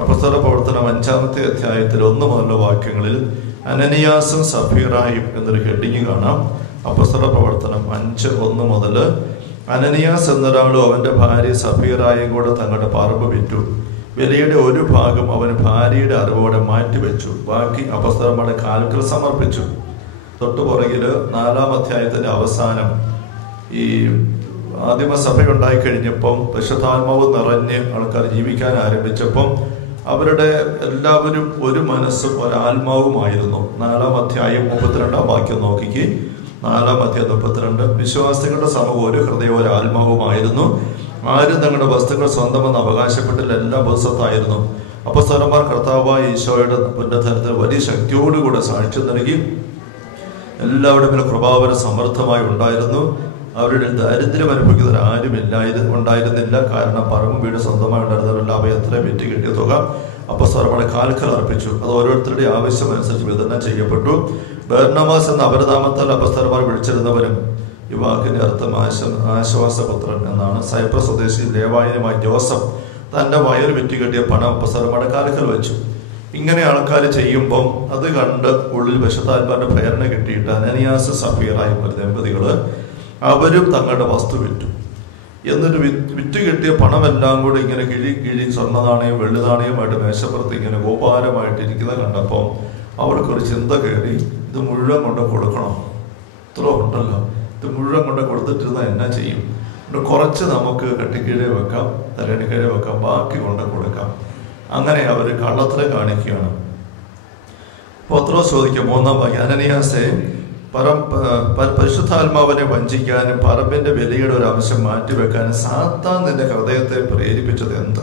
അപ്പോസ്തല പ്രവർത്തനം 5-ാമത്തെ അധ്യായത്തിൽ 1 മുതലുള്ള വാക്യങ്ങളിൽ അനനിയാസും സഫീറായും എന്നൊരു ഹെഡിങ് കാണാം. അപ്പോസ്തല പ്രവർത്തനം 5:1 മുതൽ അനനിയാസ് എന്നൊരാളും അവന്റെ ഭാര്യ സഫീറായും കൂടെ തങ്ങളുടെ പറമ്പ് വിറ്റു. വിലയുടെ ഒരു ഭാഗം അവൻ ഭാര്യയുടെ അറിവോടെ മാറ്റിവെച്ചു, ബാക്കി അപ്പോസ്തലന്മാരുടെ കാൽക്കൽ സമർപ്പിച്ചു. തൊട്ടുപുറകില് 4-ാം അധ്യായത്തിന്റെ അവസാനം ഈ ആദിമസഭയുണ്ടായി കഴിഞ്ഞപ്പം പരിശുദ്ധാത്മാവ് നിറഞ്ഞ് ആൾക്കാർ ജീവിക്കാൻ ആരംഭിച്ചപ്പം അവരുടെ എല്ലാവരും ഒരു മനസ്സും ഒരാത്മാവുമായിരുന്നു. 4-ാം അധ്യായം 32-ാം വാക്യം നോക്കിക്ക്. 4-ാം അധ്യായം 32. വിശ്വാസികളുടെ സമൂഹം ഒരു ഹൃദയവും ഒരാത്മാവുമായിരുന്നു. ആരും തങ്ങളുടെ വസ്തുക്കൾ സ്വന്തമെന്ന് അവകാശപ്പെട്ടില്ല, എല്ലാം ബഹുസ്വത്തായിരുന്നു. അപ്പോസ്തലന്മാർ കർത്താവായ ഈശോയുടെ പുനരുത്ഥാനത്തിൽ വലിയ ശക്തിയോടുകൂടെ സാക്ഷ്യം നൽകി. എല്ലാവരുടെ മേലും കൃപാവര സമൃദ്ധമായി ഉണ്ടായിരുന്നു. അവരുടെ ദാരിദ്ര്യം അനുഭവിക്കുന്നവർ ആരും ഉണ്ടായിരുന്നില്ല. കാരണം പറമ്പും വീട് സ്വന്തമായി ഉണ്ടായിരുന്നവരെല്ലാം അവ എത്ര വിറ്റ് കിട്ടിയ തുക അപ്പോസ്തലന്മാരുടെ കാൽക്കൽ അർപ്പിച്ചു. അത് ഓരോരുത്തരുടെ ആവശ്യം അനുസരിച്ച് വിതരണം ചെയ്യപ്പെട്ടു. ബർന്നബാസ് എന്ന അപരനാമത്താൽ അപ്പോസ്തലന്മാർ വിളിച്ചിരുന്നവരും, ഈ വാക്കിന്റെ അർത്ഥം ആശ്വാസപുത്രൻ എന്നാണ്. സൈപ്രസ് സ്വദേശി ലേവായനുമായ ജോസഫ് തന്റെ വയൽ വിറ്റ് കിട്ടിയ പണം അപ്പോസ്തലന്മാരുടെ കാൽക്കൽ വെച്ചു. ഇങ്ങനെ ആൾക്കാർ ചെയ്യുമ്പം അത് കണ്ട് ഉള്ളിൽ പരിശുദ്ധാത്മാവിന്റെ പ്രേരണ കിട്ടിയിട്ട് അനനിയാസ് സഫീറായും ഒരു ദമ്പതികള് അവരും തങ്ങളുടെ വസ്തു വിറ്റു. എന്നിട്ട് വിറ്റ് കിട്ടിയ പണമെല്ലാം കൂടി ഇങ്ങനെ കിഴി സ്വർണ്ണ നാണയം വെള്ളി നാണയമായിട്ട് മേശപ്പുറത്ത് ഇങ്ങനെ ഗോപാലമായിട്ട് ഇരിക്കുന്നത് കണ്ടപ്പോൾ അവർക്കൊരു ചിന്ത കയറി, ഇത് മുഴുവൻ കൊണ്ട് കൊടുക്കണം, ഇത്ര ഉണ്ടല്ലോ, ഇത് മുഴുവൻ കൊണ്ട് കൊടുത്തിട്ടിരുന്ന എന്നാ ചെയ്യും? കുറച്ച് നമുക്ക് കെട്ടിക്കീഴെ വെക്കാം, തലയണിക്കീഴെ വെക്കാം, ബാക്കി കൊണ്ട് കൊടുക്കാം. അങ്ങനെ അവർ കള്ളത്തരം കാണിക്കുകയാണ്. പത്രോസ് ചോദിക്കും 3-ാം വാക്യം, അനനിയാസെ, പരിശുദ്ധാത്മാവിനെ വഞ്ചിക്കാനും പറമ്പിന്റെ വിലയുടെ ഒരു അംശം മാറ്റിവെക്കാനും സാത്താൻ നിന്റെ ഹൃദയത്തെ പ്രേരിപ്പിച്ചത് എന്ത്?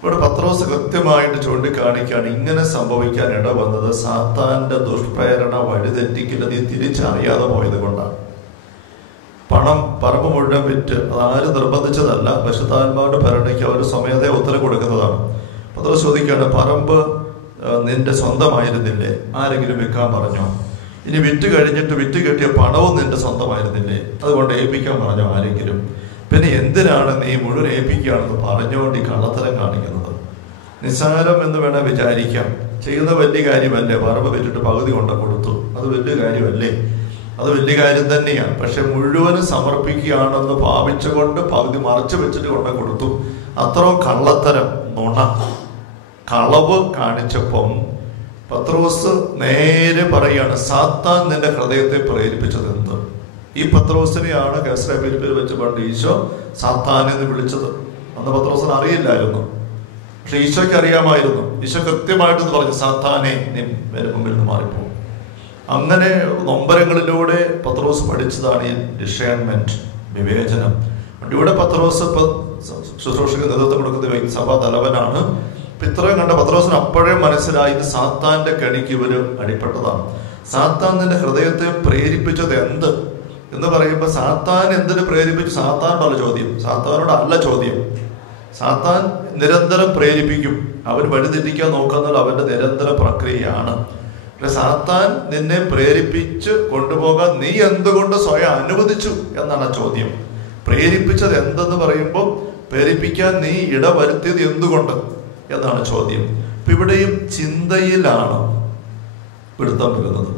ഇവിടെ പത്രോസ് കൃത്യമായിട്ട് ചൂണ്ടിക്കാണിക്കുകയാണ്, ഇങ്ങനെ സംഭവിക്കാൻ ഇട വന്നത് സാത്താന്റെ ദുഷ്പ്രേരണ വഴിതെറ്റിക്കൽ നീ തിരിച്ചറിയാതെ പോയത് കൊണ്ടാണ്. പറമ്പ് മുഴുവൻ വിറ്റ്, അതാരും നിർബന്ധിച്ചതല്ല, പരിശുദ്ധാത്മാവിന്റെ ഭരണയ്ക്ക് അവർ സ്വമേധയാ ഉത്തരം കൊടുക്കുന്നതാണ്. പത്രോസ് ചോദിക്കുകയാണ്, പറമ്പ് നിന്റെ സ്വന്തമായിരുന്നില്ലേ? ആരെങ്കിലും വിൽക്കാൻ പറഞ്ഞോ? ഇനി വിറ്റ് കഴിഞ്ഞിട്ട് വിറ്റ് കിട്ടിയ പണവും നിന്റെ സ്വന്തമായിരുന്നില്ലേ? അതുകൊണ്ട് ഏൽപ്പിക്കാൻ പറഞ്ഞോ ആരെങ്കിലും? പിന്നെ എന്തിനാണ് നീ മുഴുവൻ ഏൽപ്പിക്കുകയാണെന്ന് പറഞ്ഞുകൊണ്ട് ഈ കള്ളത്തരം കാണിക്കുന്നത്? നിസ്സാരം എന്ന് വേണം വിചാരിക്കാം. ചെയ്യുന്ന വലിയ കാര്യമല്ലേ? പറമ്പ് വിറ്റിട്ട് പകുതി കൊണ്ട് കൊടുത്തു, അത് വലിയ കാര്യമല്ലേ? അത് വലിയ കാര്യം തന്നെയാണ്. പക്ഷെ മുഴുവനും സമർപ്പിക്കുകയാണെന്ന് ഭാവിച്ചുകൊണ്ട് പകുതി മറച്ചു വെച്ചിട്ട് കൊണ്ട് കൊടുത്തു. അത്രയും കള്ളത്തരം, നുണ, കളവ് കാണിച്ചപ്പം പത്രോസ് നേരെ പറയാണ്, സാത്താൻ നിന്റെ ഹൃദയത്തെ പ്രേരിപ്പിച്ചത് എന്ത്? ഈ പത്രോസിനെയാണ് കേസറയിൽ വെച്ച് പണ്ട് ഈശോ സാത്താൻ എന്ന് വിളിച്ചത്. അന്ന് പത്രോസിന് അറിയില്ലായിരുന്നു, പക്ഷെ ഈശോയ്ക്ക് അറിയാമായിരുന്നു. ഈശോ കൃത്യമായിട്ടെന്ന് പറഞ്ഞു, സാത്താനെ നീ മുമ്പിൽ നിന്ന് മാറിപ്പോകും. അങ്ങനെ നൊമ്പരങ്ങളിലൂടെ പത്രോസ് പഠിച്ചതാണ് ഈ ഡിസേൺമെന്റ്, വിവേചനം. ഇവിടെ പത്രോസ് ഇപ്പൊ ശുശ്രൂഷയ്ക്ക് നേതൃത്വം കൊടുക്കുന്ന സഭാ തലവനാണ്. ഇത്രയും കണ്ട പത്രോസിന് അപ്പോഴേ മനസ്സിലായി, ഇത് സാത്താന്റെ കണിക്ക് ഇവര് അടിപ്പെട്ടതാണ്. സാത്താൻ നിന്റെ ഹൃദയത്തെ പ്രേരിപ്പിച്ചത് എന്ത് എന്ന് പറയുമ്പോൾ സാത്താൻ എന്തിന് പ്രേരിപ്പിച്ചു? സാത്താൻ പല ചോദ്യം, സാത്താനോട് അല്ല ചോദ്യം. സാത്താൻ നിരന്തരം പ്രേരിപ്പിക്കും. അവൻ വഴിതെറ്റിക്കാൻ നോക്കുന്നത് അവന്റെ നിരന്തര പ്രക്രിയയാണ്. സാത്താൻ നിന്നെ പ്രേരിപ്പിച്ച് കൊണ്ടുപോകാൻ നീ എന്തുകൊണ്ട് സ്വയം അനുവദിച്ചു എന്നാണ് ചോദ്യം. പ്രേരിപ്പിച്ചത് എന്തെന്ന് പറയുമ്പോൾ പ്രേരിപ്പിക്കാൻ നീ ഇടവരുത്തിയത് എന്തുകൊണ്ട് എന്നാണ് ചോദ്യം. ഇവിടെയും ചിന്തയിലാണ് പിടുത്തം വരുന്നത്.